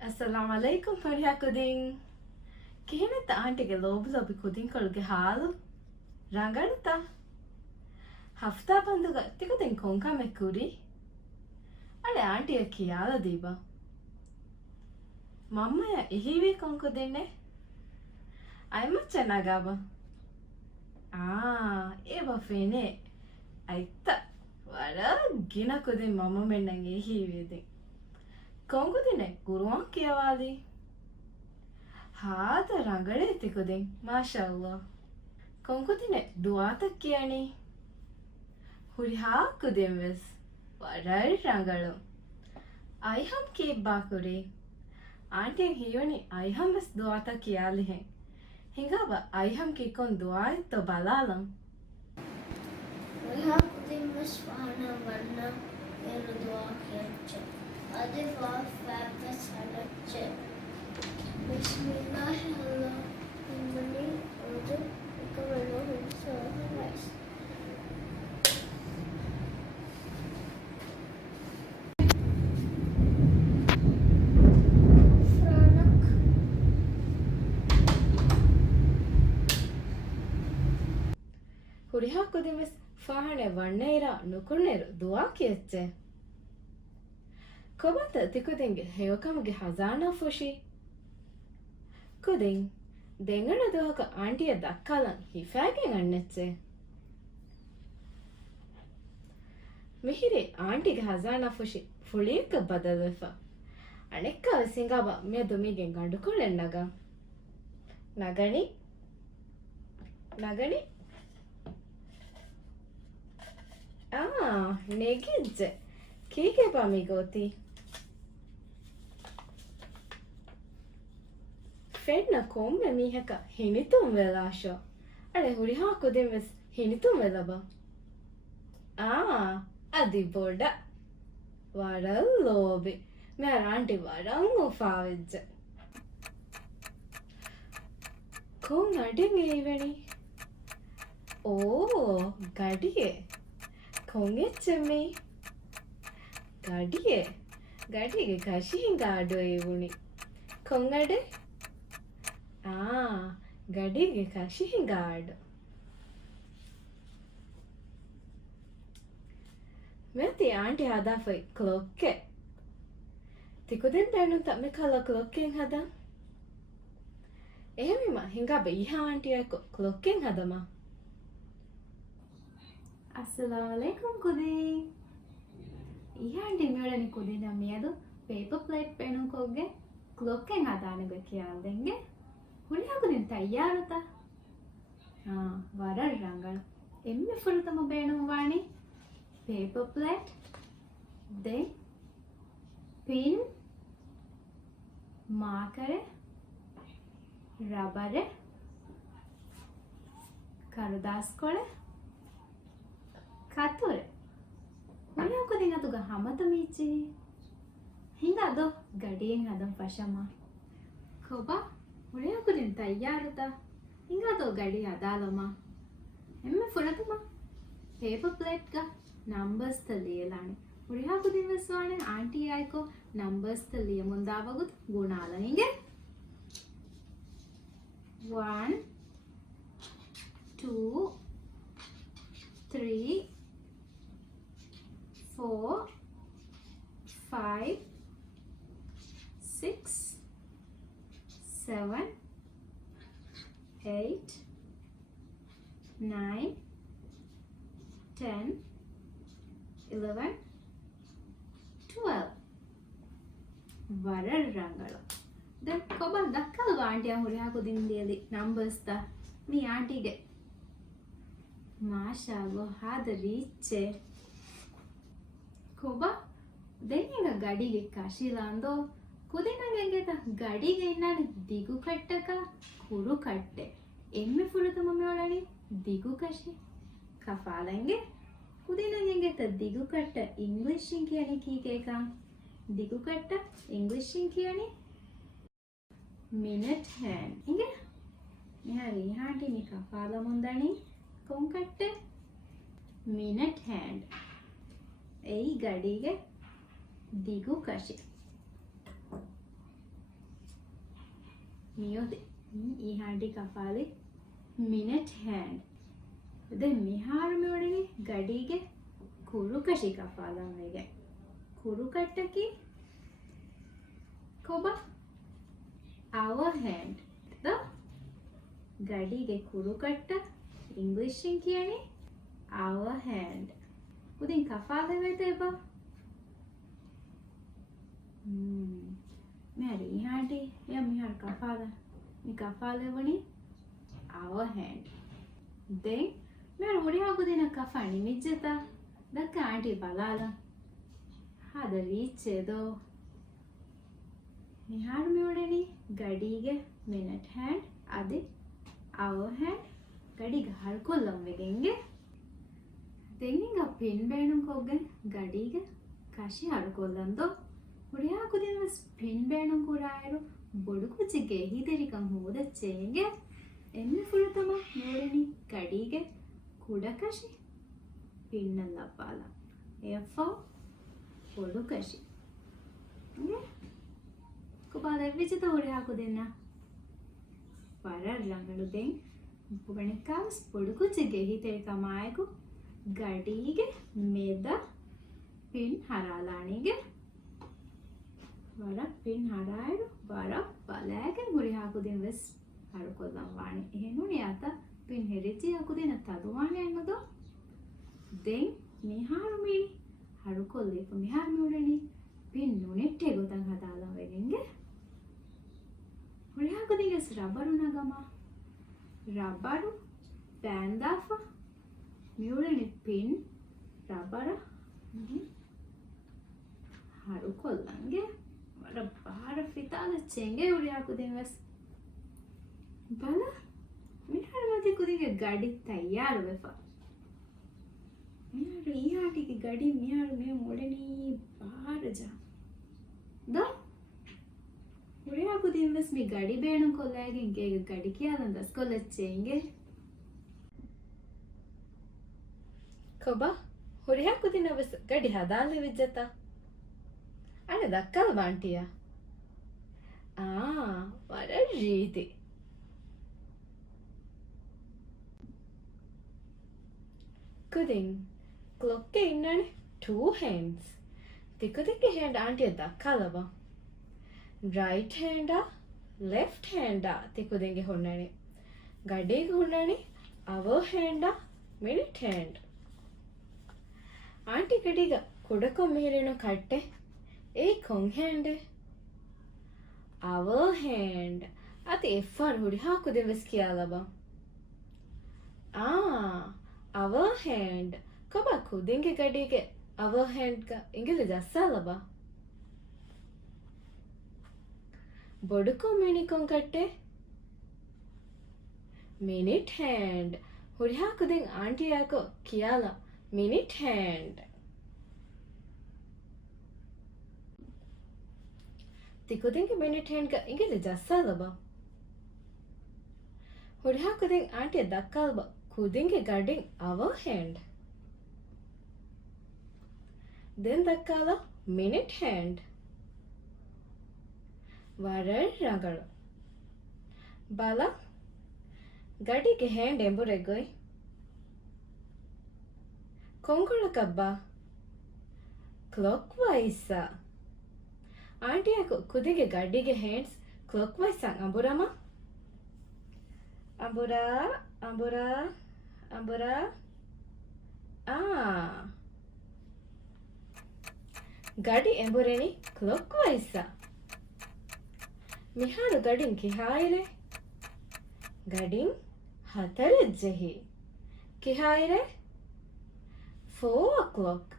Assalamu alaikum Maria Kudin. Kihine ta auntie ge lobu lobi kudin kolge halu. Rangarita. Hafta banduga tikudin konka me kuri. Ale auntie kiyala diba. Mamma ya ihiwi konko dinne. Ay macha nagaba. Eva fene. Aitta. Wara gina kudin mamma mennan ihiwi din. Konko dinne guruan kiyawali. ಹಾದ ರಂಗಳೇ ತಿಕುದೆ ಮಾಶಾಅಲ್ಲಾ ಕೊಂಕುದಿನೆ ದುಆತ ಕಿಯಣಿ ಹುರಿ ಹಾಕುದೆಂ ವೆಸ್ ವರೈ ರಂಗಳು ಐಹಂ ಕೇ ಬಾಕುರಿ aunty ಹಿಯೋನಿ ಐಹಂ ವೆಸ್ ದುಆತ ಕಿಯಾಲಿ ಹೆ ಹಿಂಗಾವ ಐಹಂ ಕೇ ಕೊನ್ ದುಆಯ್ ತೋ ಬಲಾಲಂ ಹುರಿ ಹಾಕುದೆಂ ವೆಸ್ ವಾಹನ ವರ್ಣ ಏನು ದುಆ ಕಿಯಚ್ಚೆ ಅದೆ ವಾ ಫ್ಯಾಬಸ್ ಹಡಚ್ಚೆ Bismillahirrahmanirrahim. Untuk kemenuhan sehari. Franak. ಹುರಿ ಹಾಕುದಿಮೆಸ್ ಫಾಹಣೆ ವಣ್ಣೇರ ನುಕುಣೆರು ದುಆ ಕಿಯಚ್ಚೆ ಕೊಬತ ತಿಕುದೆಂಗೆ ಹೇವಕಮಗೆ ಹಜಾನಾ ಫುಶಿ ಕುದಿಂ ದೆಂಗಣ ದೋಹಕ ಆಂಟಿಯ ದಕ್ಕಾಲಂ ಹಿಫಾಗೆ ಅಣ್ಣೆಚ್ಚೆ ಮಿಹಿರಿ ಆಂಟಿಗೆ ಹಜಾನಾ ಫುಶಿ ಫುಳಿಯಕ್ಕ ಬದಲ್ವೆಫ ಅಣೆಕ್ಕ ಸಿಂಗಾಬ ಮೆ ದುಮಿಗೆ ಗಂಡುಕೊಳ್ಳೆನ್ನಗ ನಗಣಿ ನಗಣಿ ನೆಗಿಜ್ಜೆ ಕೀಗೆ ಪಾಮಿಗೋತಿ ಫೆಣ್ಣ ಕೊಮ್ಮೆ ಮೀಹಕ ಹಿನಿತುಂ ವೆಲಾಶ ಅಳೆ ಹುರಿ ಹಾಕುದೆಂ ವೆಸ್ ಹಿನಿತುಂ ವೆಲಬ ಅದಿ ಬೊಡ ವರಲ್ ಲೋಬೆ ಮ್ಯಾರ ಆಂಟಿ ವರಂ ಉಫಾವೆಜ್ಜೆ ಕೊಂ ಅಡಿಂಗೆ ಇವೆಣಿ ಓ ಗಡಿಯೆ ಕೊಂ ಎಚ್ಚೆಮ್ಮೆ ಗಡಿಯೆ ಗಡಿಗೆ ಕಶಿ ಹಿಂಗ ಆಡೋ ಇವುಣಿ ಕೊಂಗಡೆ ಗಡಿಗೆ ಕಶಿ ಹಿಂಗಾಡು මෙති ආන්ටි හදාෆයි ක්ලොක්කෙ තිකුදෙන් දැනු තම කල ක්ලොක්කෙන් හදා එහෙමම හිංගා බීහා ආන්ටියක ක්ලොක්කෙන් හදමා अस्सलाम वालेकुम कुदी इहांटी मेळनी कुदी नमियदु पेपर प्लेट पेनु कोगे क्लॉकें हदानुगे कियाल देंगे ಹುಳಿಯಾಗುದಿನ ತಯ್ಯಾರುತ ವರ ರಂಗಳ ಎಮ್ಮೆ ಫುಲ್ ತಮ್ಮ ಬೇಣು ವಾಣಿ ಪೇಪರ್ ಪ್ಲೇಟ್ ದೆ ಪಿನ್ ಮಾಕರೆ ರಬರೆ ಕರುದಾಸ್ಕೊಳೆ ಕತುರೆ ಹುಳಿಯಾಗುದಿನ ತುಗ ಹಮತ ಮೀಚಿ ಹಿಂಗ ಅದು ಗಡಿಯಂಗ ಅದಂ ಪಶಮ ಕೋಬಾ ಹುಳಿಯಾಗುದಿನ ತಯ್ಯಾರುತ ಹಿಂಗಾದೋ ಗಡಿ ಅದಾಲಮ್ಮ ಎಮ್ಮೆ ಫುರತಮ್ಮ ಪೇಪರ್ ಪ್ಲೇಟ್ಗ ನಂಬರ್ಸ್ ತಲಿಯಲಾಣಿ ಹುಳಿಯಾಗುದಿನ ವೆಸ್ವಾಣೆ ಆಂಟಿ ಆಯ್ಕೋ ನಂಬರ್ಸ್ ತಲಿಯ ಮುಂದಾವಗುದು ಗುಣಾಲ ಹಿಂಗೆ 1 2 3 4 5 6 7 8 9 10 11 12 ವರ ರಂಗಳು ದೆನ್ ಕೊಬ್ಬ ದಕ್ಕಲ್ವ ಆಂಟಿಯ ಹುರಿ ಹಾಕೋದಿಂದೇಲಿ ನಂಬರ್ಸ್ ತ ಮೀ ಆಂಟಿಗೆ ಮಾಶಾಗೋ ಹಾದ ರೀಚೆ ಕೊಬ್ಬ ದೆನ್ನಿಗ ಗಡಿಗೆ ಕಾಶಿಲ ಅಂದೋ ಕುದಿನಗೆಂಗೆತ ಗಡಿಗೆ ಇನ್ನಾನೆ ದಿಗು ಕಟ್ಟಕ ಕುರು ಕಟ್ಟೆ ಎಮ್ಮೆ ಫುರುತ ಮಮ್ಮಿ ದಿಗು ಕಶಿ ಕಫಾಲಂಗೆ ಕುದಿನಗೆಂಗೆತ ದಿಗು ಕಟ್ಟ ಇಂಗ್ಲಿಷ್ ಇಂಕಿಯನಿ ಕೀಕೇಕ ದಿಗು ಕಟ್ಟ ಇಂಗ್ಲಿಷ್ ಇಂಕಿಯನಿ ಮಿನಟ್ ಹ್ಯಾಂಡ್ ಹಿಂಗೆ ನಿಹಾರಿ ಹಾಂಟಿ ನಿ ಕಫಾಲ ಮುಂದಣಿ ಕೊಂಕಟ್ಟೆ ಮಿನಟ್ ಹ್ಯಾಂಡ್ ಈ ಗಡಿಗೆ ದಿಗು ಕಶಿ මියෝද ඊ හාන්ටි කපාලි මිනට් හෑන්ඩ් දැන් මිහාර මෙවඩනේ ගඩීගේ කුරු කෂි කපාලම් වෙගේ කුරු කට්ටකි කොබ our hand ද ගඩීගේ කුරු කට්ට ඉංග්‍රීසියෙන් කියන්නේ our hand උදින් කපාල වෙත එපා මෑරි ඉහාටි එයා මිහාර කපාල මේ කපාල වුණේ our hand then මෑර හොරියාකු දෙන කෆා නිමිජ්ජතා දක්ක ආන්ටි බලාලා හද රීච්චේදෝ මිහාර මෙවඩනේ ගඩීගේ මිනට් hand අදි our hand ගඩීගේ හල්කොල්ලම් වෙගෙන්ගේ දෙන්නින්ග පින් බෑනුම් කොග්ගෙන් ගඩීගේ කෂි හල්කොල්ලම්දෝ හොරියාකු දෙන පින් බෑනුම් කුරායරු බොඩු කුචිගේ හිදරිකම් හෝදච්චේගේ එන්න ෆුරතම මෙවඩනේ ගඩීගේ කුඩකෂි පින්නන් ලපාලා එෆෝ බොඩු කෂි කොපාල එවිචත හොරියාකු දෙන්න වරර් ළඟලු දෙන් පුගණිකාස් බොඩු කුචිගේ හිතරිකමායකු ගඩීගේ මෙද පින් හරාලාණීගේ වර පින් හරායරු වර බලෑගෙන් හොරියාකු දෙන් වෙස් හරුකොල්ලම් වාණි එහෙනුනේ අත පින් හෙරිචි අකුදින තදුවාණි එන්නදෝ දෙන් මිහාරුමි හරුකොල්ලේප මිහාරුමුඩනි පින් නුනෙට්ටේ ගොතන් හදාලා වෙගෙන්ගේ හොරියාකු දිගස් රබරු නගම රබරු බෑන්දාෆ මියුරනි පින් රබර හරුකොල්ලන්ගේ වර බාර ෆිතාල චෙන්ගේ හොරියාකු දිගස් බල මිහාරවති ಕುದಿಗೆ ಗಾಡಿ ತಯಾರು ವೆಫ ಮಿಹಾರು ಈ ಹಾಟಿಗೆ ಗಾಡಿ ಮಿಹಾರು ಮೇ ಮೊಡನಿ ಬಾರಜ ದ ಹುರಿಯಾಕು ದಿವಸ್ ಮಿ ಗಾಡಿ ಬೇಣು ಕೊಲ್ಲಾಗೆ ಇಂಗೆ ಗಾಡಿ ಕಿಯಾದನ್ ದಸ್ ಕೊಲ್ಲಚ್ಚೆಂಗೆ කොබා හොරියාකු දිනවස් ගඩි හදාලා විජ්ජත අනේ දක්කල බාන්ටියා වර රීති kudin clock innane two hands tikudike hand auntie dakkalawa right hand left hand tikudenge honnane gadege honnane our hand minute hand auntie gadiga kodako mehereno katte e kon hand our hand ati effar hudi haku deves kiyalaba our hand koba kudinge gadige our hand ka ingile jassalaba boduko minikon katte minute hand huriha kudin auntie yako kiyala minute hand tikudinge minute hand ka ingile jassalaba huriha kudin auntie dakkalba kudinge guarding our hand then dakkala minute hand varar ragalu bala gadige hand emburegoi konkolakabba clockwise auntie ko kudinge gadige hands clockwise amburama ambura ambura ambura gadi embureni clockwise miharu gadin kihayre gadin hatarejjehi kihayre 4 o'clock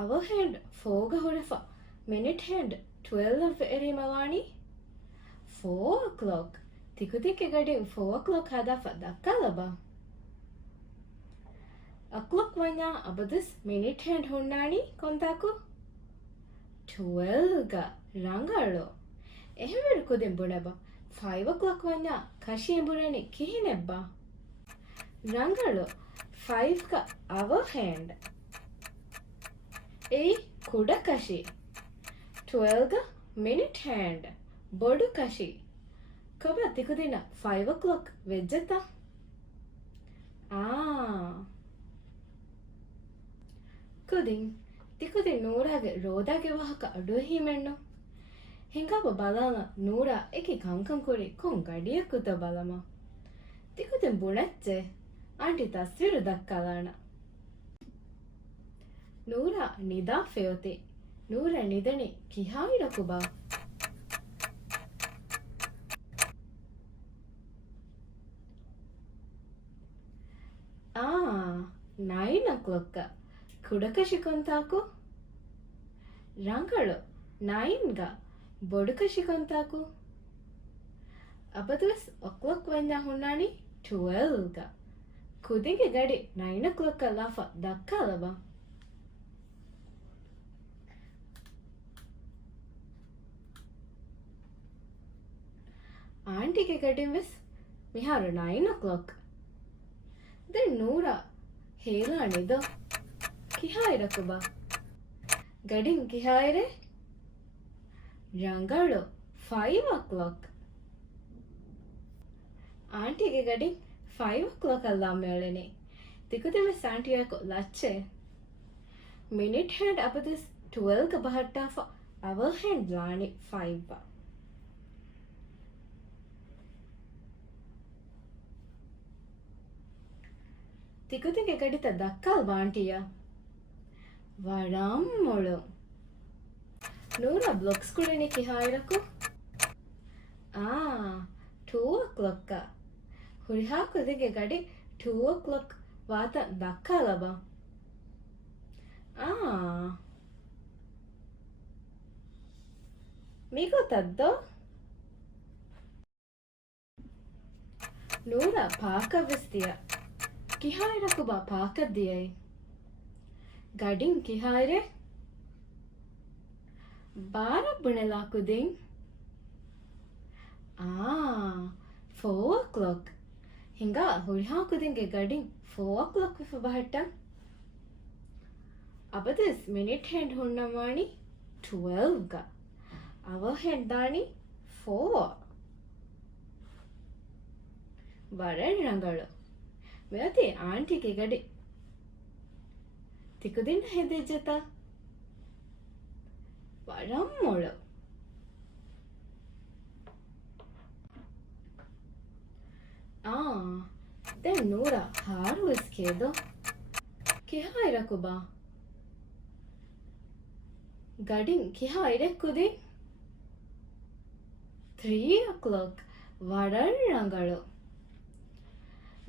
our hand 4 ga horefa minute hand 12 of erimawani 4 o'clock tikudike gadin 4 o'clock hadafa dakkalaba o'clock wanya abadus minute hand honnani kontaku 12 ga rangalu ehmeru kudin buneba 5 o'clock wanya kashi embureni kihinebba rangalu 5 ga our hand ei kuda kashi 12 ga minute hand bodu kashi koba tikudina 5 o'clock vejjata kudin tikudin noorage rodage wahaka adu himenno hingaba balana noora eki kankan kori kon gadiyakuta balama tikudin bunacce anti tasviru dakkalana noora nida feyote noora nidani kihairakuba 9 o'clock ಕುಡಕಶಿ ಕೊಂತಾಕು ರಂಗಳು 9 ಗ ಬೊಡುಕಶಿ ಕೊಂತಾಕು ಅಬದುಸ್ o'clock ವೆಂಜ ಹುಣ್ಣಾಣಿ 12 ಗ ಕುದಿಗೆ ಗಡಿ 9 o'clock ಲಾಫ ದಕ್ಕಾಲಬ ಆಂಟಿಗೆ ಗಡಿಂವೆಸ್ ಮಿಹಾರು 9 o'clock then Noora ಹೇಳಾಣಿದ ಕಿಹಾಯಿರಕುಬ ಗಡಿನ್ ಕಿಹಾಯಿರೆ ರಂಗಳು 5 o'clock ಆಂಟಿಗೆ ಗಡಿನ್ 5 o'clock ಅಲ್ಲ ಮೇಳೆನೆ ತಿಕುದಿವೆ ಸಾಂಟಿಯಾಕೊ ಲಚ್ಚೆ minute hand ಅಪದಿಸ್ 12 ಗ ಬಹಟ್ಟಾಫ hour hand ಲಾಣಿ 5 ತಿಕುತಿಗೆ ಗಡಿತ ದಕ್ಕಲ್ ಬಾಂಟಿಯ ವಡಮ್ಮೊಳು ನೂರ blocks ಕುಡಿನಿ ಕಿಹಾಯಿರಕು 2 o'clock ಹುರಿಹಾಕುದಿಗೆ ಗಡಿ 2 o'clock ವಾತ ದಕ್ಕಲಬ మీకు తద్దో నూర పాకవిస్తియ ಕಿಹಾಯಿರಕುಬ ಪಾಕದ್ದಿಯೈ ಗಡಿನ್ ಕಿಹಾಯಿರೆ ಬಾರ ಬುಣೆಲಾಕುದಿನ್ 4 o'clock ಹಿಂಗ ಹುರಿಹಾಕುದಿಂಗೆ ಗಡಿನ್ 4 o'clock ವಿಫ ಬಹಟ್ಟ ಅಬದಿಸ್ ಮಿನಿಟ್ ಹೆಂಡ್ ಹುಣ್ಣಮಾಣಿ 12 ಗ ಅವ ಹೆಂದಾಣಿ 4 ಬರಡ್ ರಂಗಳು මෙති ආන්ටිගේ ගඩි තිකුදින්න හෙදෙජ්ජත වරම් මොළ දැන් නූරා හාරු ඉස්කේදෝ කිහායිරකුබා ගඩින් කිහායිරෙක්කුදී 3 o'clock වඩල් ರಂಗಳು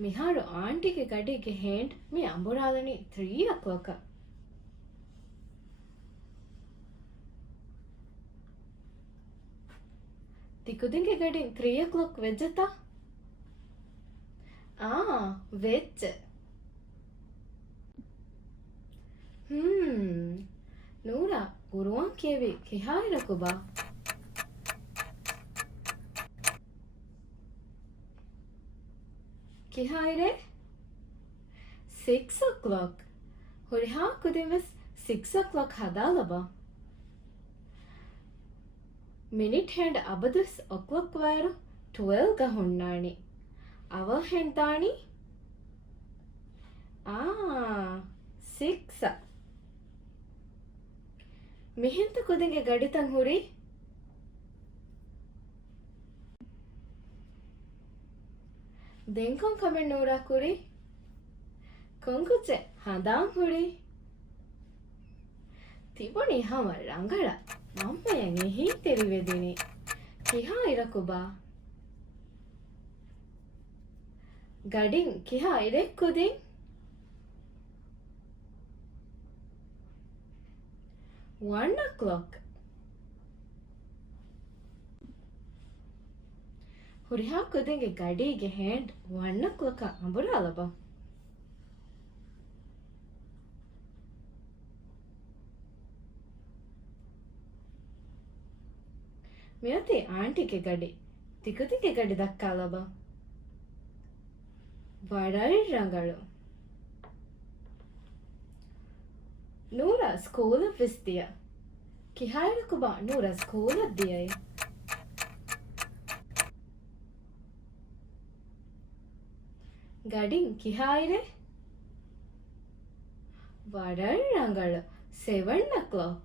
ಮಿಹಾರು ಆಂಟಿಗೆ ಗಡಿಗೆ ಹೆಂಡ್ ಮಿ ಅಂಬುರಾದನಿ 3 o'clock ತಿಕುದಿಂಗೆ ಗಡಿ 3 o'clock ವೆಜ್ಜತ ವೆಜ್ಜ ನೂರ ಗುರುವಾನ್ ಕೇವಿ ಕಿಹಾಯಿರಕುಬಾ ಕಿಹಾಯಿರೆ 6 o'clock ಹುರಿಹಾಕುದಿವೆಸ್ 6 o'clock ಹದಾಲಬ ಮಿನಿಟ್ ಹೆಂಡ್ ಅಬದುಸ್ o'clock ವೈರು 12 ಗ ಹುಣ್ಣಾಣಿ ಅವ ಹೆಂದಾಣಿ 6 ಮಿಹಿಂತ ಕುದಿಗೆ ಗಡಿತಂ ಹುರಿ ದೆಂಕೊಂ ಕಮೆ ನೂರಾ ಕುರಿ ಕೊಂಕುಚೆ ಹದಾಂ ಹುರಿ ತಿಬುಣಿ ಹಮ ರಂಗಳ ಮಮ್ಮಯಂ ಎಹಿ ತೆರಿವೆದಿನಿ ಕಿಹಾ ಇರಕುಬಾ ಗಡಿನ್ ಕಿಹಾ ಇರೆಕ್ಕುದಿನ್ One o'clock ಹುರಿಹಾಕುದಿಂಗೆ ಗಡಿಗೆ ಹೆಂಡ್ 1 o'clock ಅಂಬುರಾಲಬ ಮಿಯತಿ ಆಂಟಿಗೆ ಗಡಿ ತಿಕುತಿಗೆ ಗಡಿ ದಕ್ಕಾಲಬ ವಡಲ್ ರಂಗಳು ನೂರ ಸ್ಕೂಲ್ ವಿಸ್ತಿಯ ಕಿಹಾಯಿರಕುಬ ನೂರ ಸ್ಕೂಲ್ ಅದ್ದಿಯೈ ගඩින් කිහායිරේ වඩල් රංගල 7 o'clock.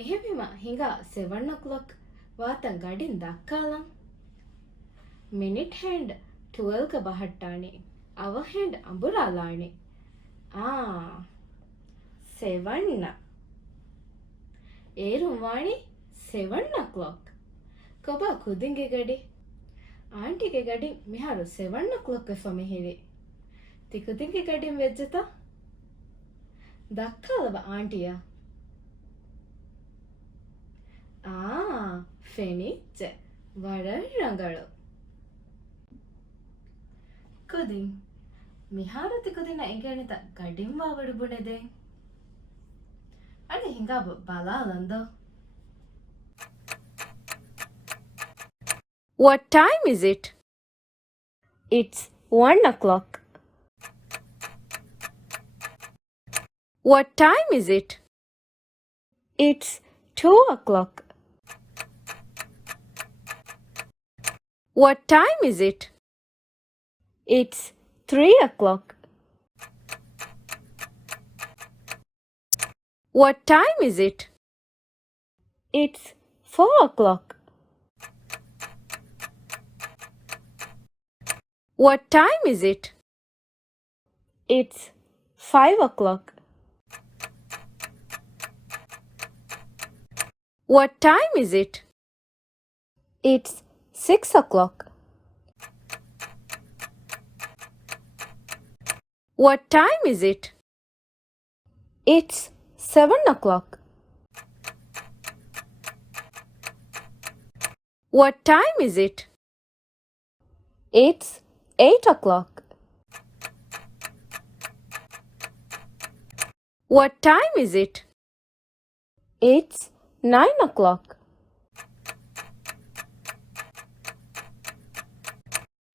එහෙමම හිඟා 7 o'clock වාතන් ගඩින් දක්කාලම්. මිනිට් හැන්ඩ් 12 ක බහට්ටානේ. අව හැන්ඩ් අඹුරාලානේ. 7. ඒරුම් වාණි 7 o'clock. කොබා කුදින්ගේ ගඩි. ආන්ටිගේ ගඩින් මිහාරු 7 o'clock වෙෆමිහිරි. තිකුදින්ගේ ගඩින් වෙජ්ජතා. දක්කාලව ආන්ටියා. ಫೆನಿಚ್ಚ ವಡರಂಗಳು ಕುದಿಂ ಮಿಹಾರತಿ ಕುದಿನ ಎಂಗಣಿತ ಗಡಿಂಬ ಅವಡುಬುಣೆದೆ ಅಡೆ ಹಿಂಗಾಬ ಬಲಾಲಂದೋ. What time is it? It's 1 o'clock. What time is it? It's 2 o'clock. What time is it? It's 3 o'clock. What time is it? It's 4 o'clock. What time is it? It's 5 o'clock. What time is it? It's 6 o'clock. What time is it? It's 7 o'clock. What time is it? It's 8 o'clock. What time is it? It's 9 o'clock.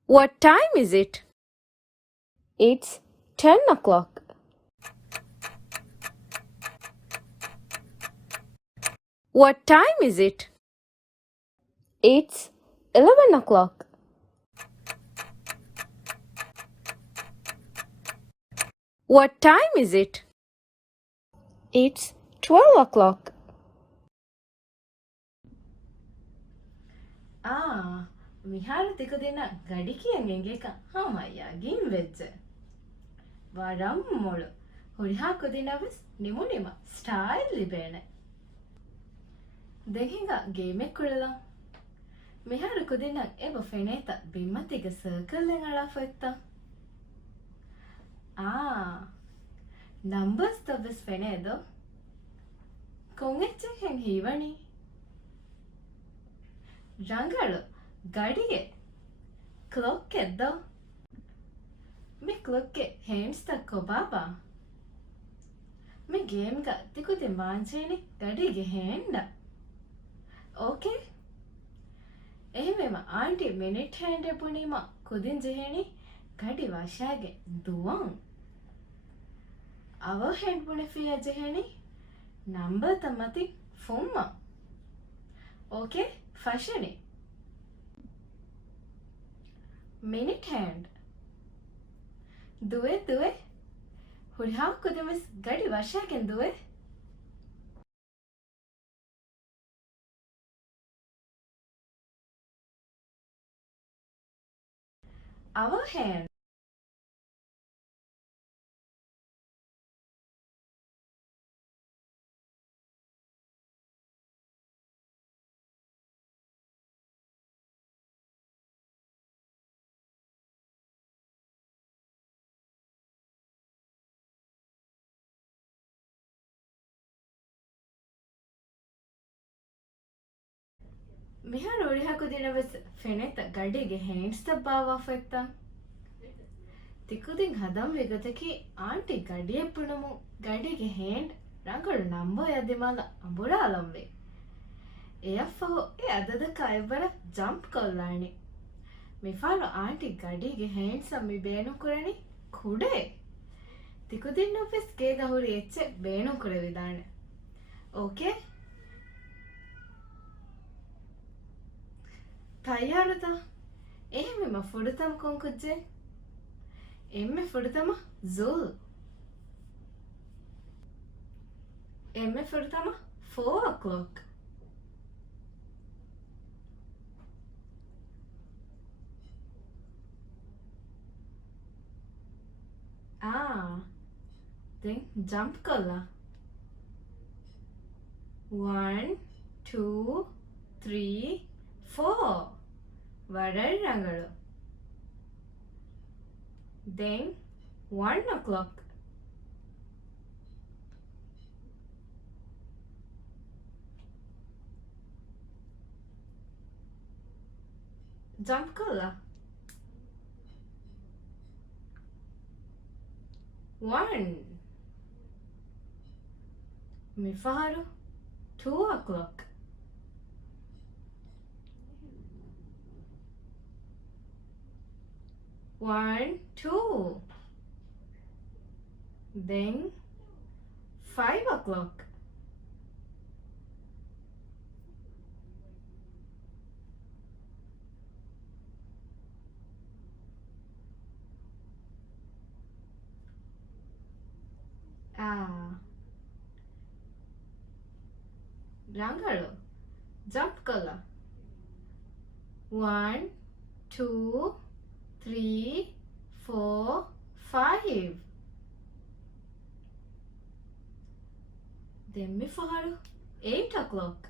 What time is it? It's 10 o'clock. What time is it? It's 11 o'clock. What time is it? It's 12 o'clock. මිහාරති කුදින ගඩි කියන් එංගේක හාමයියා ගින් වෙච්ච. වඩම් මොළු හුරිහා කුදිනවස් නිමුනිම style ලිබේන. දෙහිඟ ගේමෙක් කුළලම්. මිහාර කුදිනක් එබ ෆෙනේත බිම්මතික සර්කල්ලෙන් අලාෆෙත්තා. Numbers තවස් ෆෙනේදෝ. කොංගෙච්චෙන් හෙන් හීවනි. ರಂಗಳು ಗಡಿಗೆ cloak ಎದ್ದೋ ಮಿ ಕ್ಲೋಕ್ಗೆ hands ತಕ್ಕೋ ಬಾಬಾ ಮಿ ಗೇಮ್ಗ ತಿಕುತಿ ಮಾಂಚೇನಿ ಗಡಿಗೆ ಹ್ಯಾಂಡ okay එහෙමම ආන්ටි minute hand එපුණීම කුදින් ජෙහෙනි ගඩි වශාගේ දුවන් අව හෑන්ඩ් පුණේ ෆියා ජෙහෙනි නම්බර් තමති ෆොම්ම ಓಕೆ ಫಶನಿ ಮಿನಿಟ್ ಹ್ಯಾಂಡ್ ದುವೆ ದುವೆ ಹುರಿಹಾ ಕುದಿಮಸ್ ಗಡಿ ವಶಾಕೆನ್ ದುವೆ ಅವ ಹ್ಯಾಂಡ್ මෙහා රෝඩිහකු දිනවස් ෆෙනෙත ගඩිගේ හේන්ස් තබ්බාවා ෆෙත්තා තිකුදින් හදම් විගතකි ආන්ටි ගඩිය පුනමු ගඩිගේ හේන්ඩ් ರಂಗಳು ನಂಬೋ ಯದಿಮಾಲ ಅಂಬುರಾಲಂಬೆ ಎಫ್ಫಹು ಎ ಅದದ ಕಾಯಬರ ಜಂಪ್ ಕೊಲ್ಲಾಣಿ ಮಿಫಾಲು ಆಂಟಿ ಗಡಿಗೆ ಹ್ಯಾಂಡ್ ಸಮ್ಮಿ ಬೇಣು ಕುರಣಿ ಕುಡೆ ತಿಕುದಿನ್ ನುಫೆಸ್ ಕೇಗ ಹುರಿ ಎಚ್ಚೆ ಬೇಣು ಕುರೆ ವಿದಾಣೆ ಓಕೆ ತಯಾರುದ එහෙමම ෆුඩතම් කොංකුජ්ජේ M for tama Zul. M for tama 4 o'clock. Then jump kala. 1, 2, 3, 4. Vadarrangalu. Then 1 o'clock. Jump kala. 1. Mifaharu 2 o'clock. 1, 2. Then 5 o'clock. Rangalu. Jump kala. 1, 2, 3, 4, 5. Then me faharu 8 o'clock.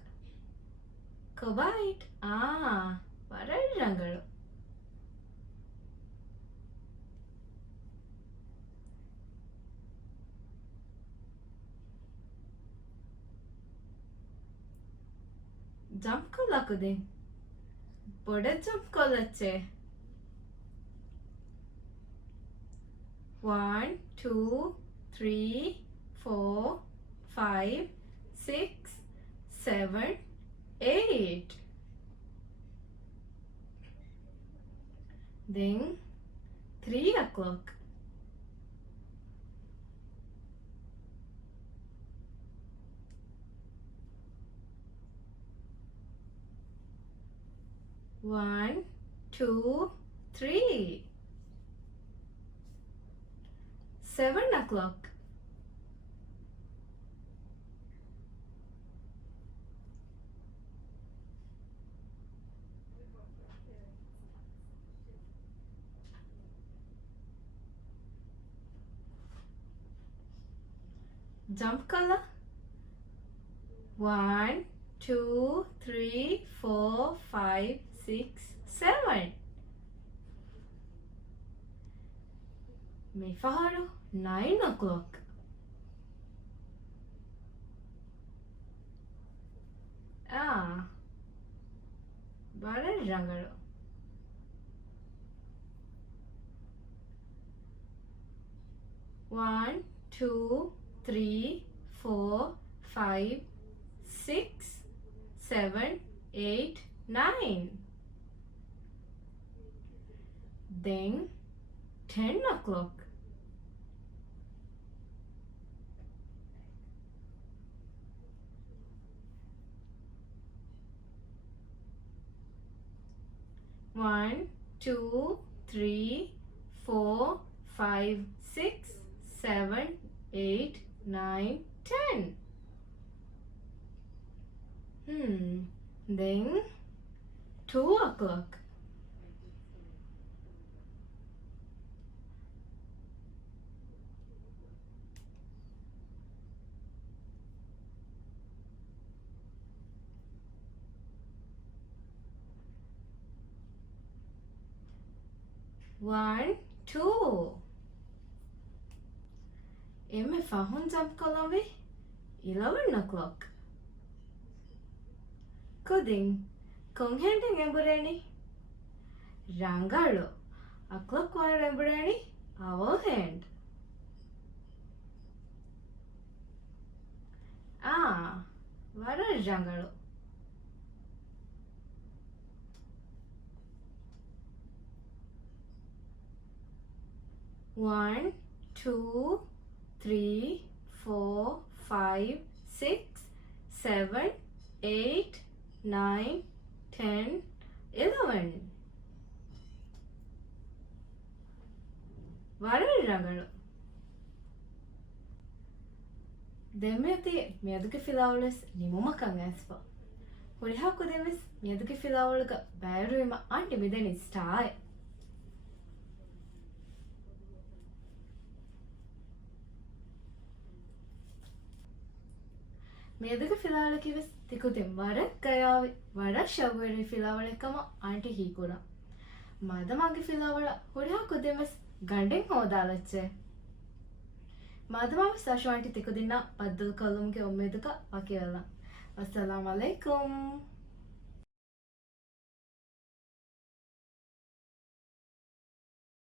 Kobite. Vadarrangalu. Jump kalaku then. Boda jump kalache. 1, 2, 3, 4, 5, 6, 7, 8. Then 3 o'clock. 1, 2, 3. 7 o'clock. Jump kala. 1, 2, 3, 4, 5, 6, 7. Mifaharu 9 o'clock. Vadarrangalu. 1, 2, 3, 4, 5, 6, 7, 8, 9. Then 10 o'clock. 1, 2, 3, 4, 5, 6, 7, 8, 9, 10. Then 2 o'clock. 1, 2. Emme fahun jump kalawe 11 o'clock. Koding kong handing emburani. Rangalu o'clock war emburani our hand. Vadarrangalu. 1, 2, 3, 4, 5, 6, 7, 8, 9, 10, 11. What ರಂಗಳು ದೆಮ್ಮೆತಿ ಮಿಯದುಗೆ ಫಿಲಾವಳಸ್ ನಿಮುಮಕಂ ಆಸ್ಪ ಹುರಿ ಹಾಕು ದೆಮ್ಮೆಸ್ ಮಿಯದುಗೆ ಫಿಲಾವಳಗ ಬಯರುವಿಮ aunty ಮಿದೆನಿ ಸ್ಟಾಯ್ ಮಿಯದುಗೆ ಫಿಲಾವಳಕಿವೆಸ್ ತಿಕುತಿಂ ವರ ಕಯಾವಿ ವರ ಶವರಿ ಫಿಲಾವಳಕಮ aunty ಹೀಕುರ ಮದಮಾಗೆ ಫಿಲಾವಳ ಹುರಿ ಹಾಕು ದೆಮ್ಮೆಸ್ ಗಂಡೆಂ ಹೋದಾಲಚ್ಚೆ Madhava ಸಾಶು aunty ತಿಕ್ಕುದಿನ್ನ ಪದ್ದಲ್ ಕಲುಮ್ಗೆ ಒಮ್ಮೆದುಕ ವಾಕಿರಲ್ಲ. ಅಸ್ಸಲಾಮು ಅಲೈಕುಂ.